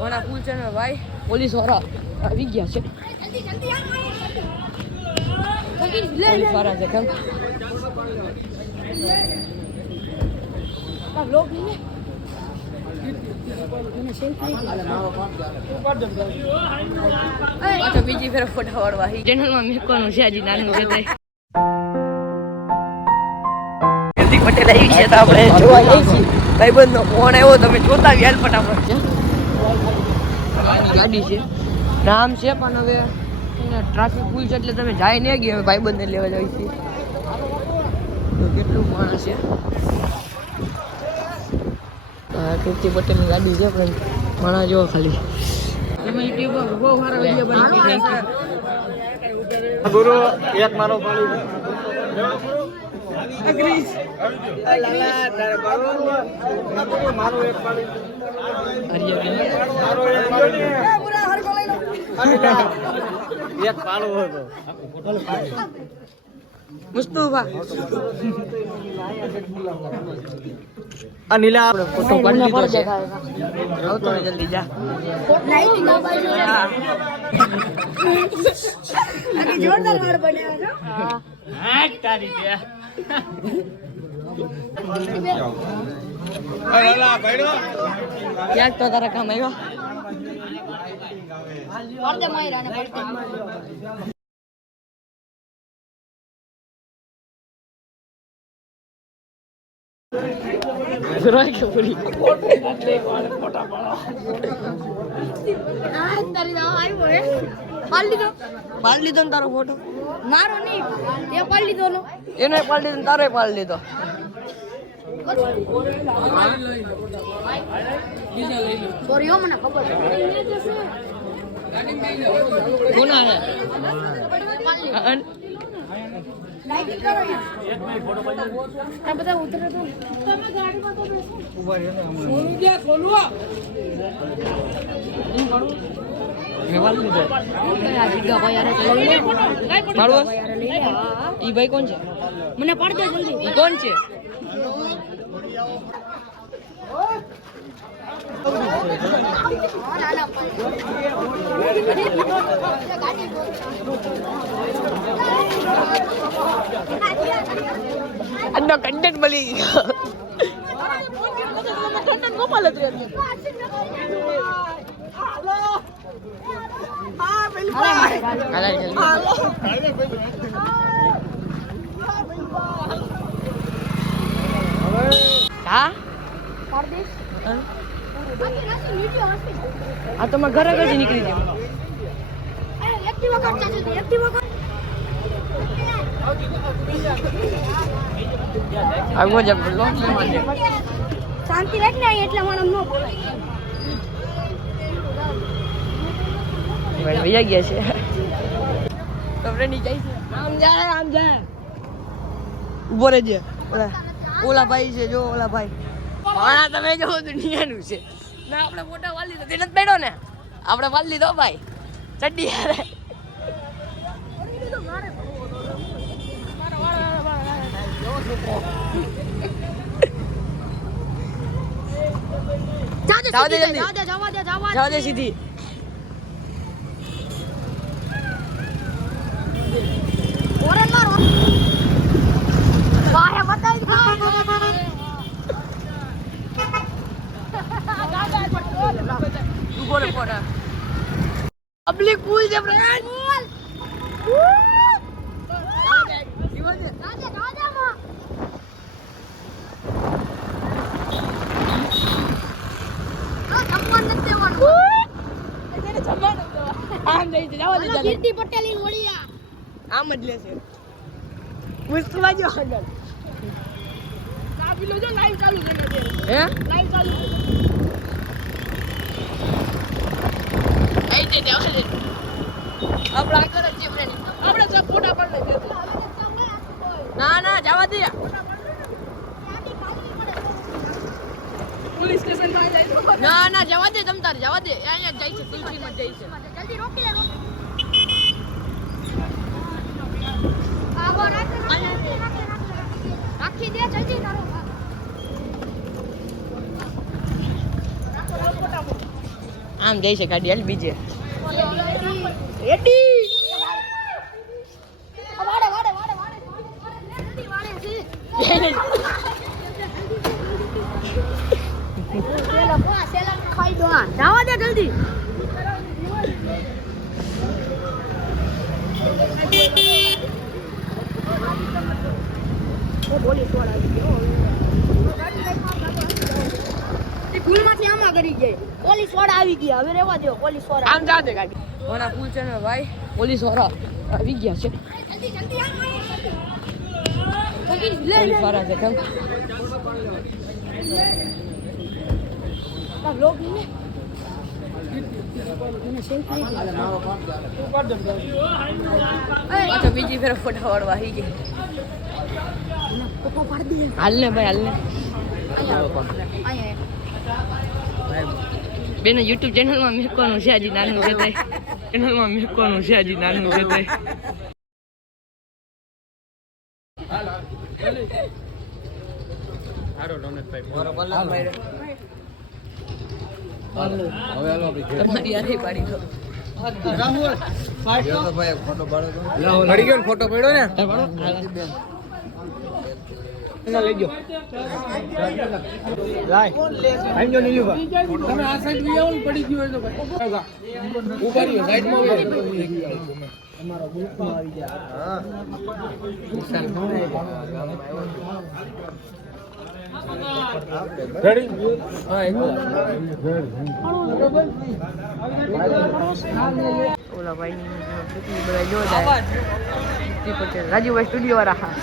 મારા પુલ છે ભાઈ પોલીસવાળા આવી ગયા છે. પોલીસવાળા છે કેમ? બીજી ફેર ફોટા વાળવા ચેનલમાં મેકવાનું છે હજી નાનું પટેલ આવી છે તો આપણે જોવા જઈએ. છીએ ભાઈબંધનો ફોન આવ્યો તમે જોતા વ્યાલ ફટાફટ. છે. ગાડી છે. નામ છે પણ હવે ટ્રાફિક ફૂલ છે એટલે તમે જાય નહીં ગયા. ભાઈબંધને લેવા જાય છે. તો કેટલું માણસ છે? આ કીર્તિ પટેલની ગાડી છે પણ માણસ જોવો ખાલી. તમે યુટ્યુબ બહુ સારા વીડિયો બનાવી ગુરુ એક મારો પાડી એક પાડી મારો એક પાડી એક પાડો હતો મુસ્તુફા આ નીલા ફોટો પાડી લીધો છે. આવતો ને જલ્દી જા ક્યાંક તો તારા કામ આવ્યા. રોય કે પૂરી. પાડી લીધો? ને તારો ફોટો મારો નહીં એ પાડી લીધો નો એને પાડી લીધો ને તારે પાડી લીધો. સોરી મને ખબર આ બધા ઉતરે તો. તમે ગાડીમાં તો બેસો ઊભા રહે લીધો સોનું જગ્યા સોનું લઈ લે પાડવો યાર લઈ લે હા ઈ ભાઈ કોણ છે મને પાડ દે જલ્દી ઈ કોણ છે હા ના ના કન્ટેન્ટ મળી ગયો પાડ આ તો મારા ઘરે જ નીકળી જાય અરે એક્ટિવા કાઢતા જલ્દી એક્ટિવા કાઢ આગો જ શાંતિ રાખ ને એટલે મને ન બોલાય. ભૈયા ગયા છે ફ્રેન્ડ છે આમ જાય આમ જાય. ઊભો રહેજે. ઓલા ઓલા ભાઈ છે જો ઓલા ભાઈ. માણા તમે જો દુનિયાનું છે. ના આપણે ફોટા વાલી લીધો. તેને જ બેઠો ને? આપણે વાલી લીધો ભાઈ. ચડ્ડી હારે. જવા દે જલ્દી. જવા દે જવા દે જવા દે. સીધી ઓરન મારો વાહે બતાવી ઊભો રે ફોટા પબ્લિક ફૂલ છે ફ્રેન્ડ પટેલની વડિયા આમ જ લેશે મુસ્કવા જો અંદર. કાપી પેલું જો લાઈવ ચાલુ કરી હે? લાઈવ ચાલુ આઈ દે દેવા દે આપણે આગળ જ ફ્રેન્ડ આપણે તો ફોટા પાડી લઈએ. ના ના જવા દે. પોલીસ સ્ટેશન ના ના જવા દે તમ તારે જવા દે. અહીંયા જાય છે તુલસી માં જાય છે. જલ્દી રોકી લે રોકી આમ જઈ છે ગાડી હાલ બીજે. જલ્દી. ભૂલમાંથી આમાં કરી ગઈ પોલીસવાળા આવી ગયા. હવે રેવા દો પોલીસવાળા આમ જા દે ગાડી. ઓના પુલ છે ને ભાઈ પોલીસવાળા આવી ગયા છે. જલ્દી જલ્દી પોલીસવાળા છે કેમ? તા બ્લોગની? બીજી ફેર ફોટા વાળવા આવી ગઈ પપ્પા પાડી દે હાલ ને ભાઈ હાલ ને. અહીંયા બેનો યુટ્યુબ ચેનલમાં મેકવાનું છે હજી નાનું તે. ચેનલમાં મેકવાનું છે હજી નાનું ને ફોટો પડ્યો ને? લઈ ગયો લાય આઈ જો નીલુ તમે આ સાઈડ લઈ આવો ને પડી ગયું તો ભાઈ ઊભા રહ્યો સાઈડમાં રેડી હા એક ઓલા ભાઈ બધા જો જાય જી પટેલ રાજુભાઈ સ્ટુડિયો વાળા હા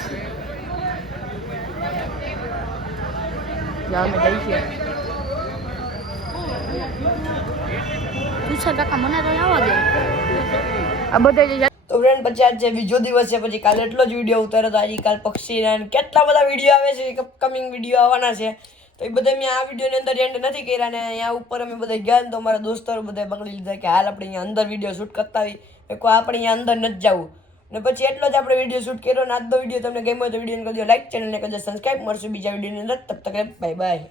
જાવ ને જઈ છે. પૂછા કાકા મને તો આવવા દે. આ બધા તો ફ્રેન્ડ પછી આજ બીજો દિવસ છે પછી કાલે એટલો જ વીડિયો ઉતાર્યો તો આજે કાલ પક્ષીના કેટલા બધા વીડિયો આવે છે કમિંગ વીડિયો આવવાના છે. તો એ બધા મેં આ વિડીયોની અંદર એન્ડ નથી કર્યા ને અહીંયા ઉપર અમે બધા ગયા ને તો અમારા દોસ્તો બધા પકડી લીધા કે હાલ આપણે અહીંયા અંદર વીડિયો શૂટ કરતા આવી મેં આપણે અહીંયા અંદર નથી જવું. ને પછી એટલો જ આપણે વીડિયો શૂટ કર્યો ને આજનો વીડિયો તમને ગમ્યો તો વિડીયોને કરજો લાઈક ચેનલને કરજો સબસ્ક્રાઈબ મળશું બીજા વિડીયોની અંદર. તબ તક બાય બાય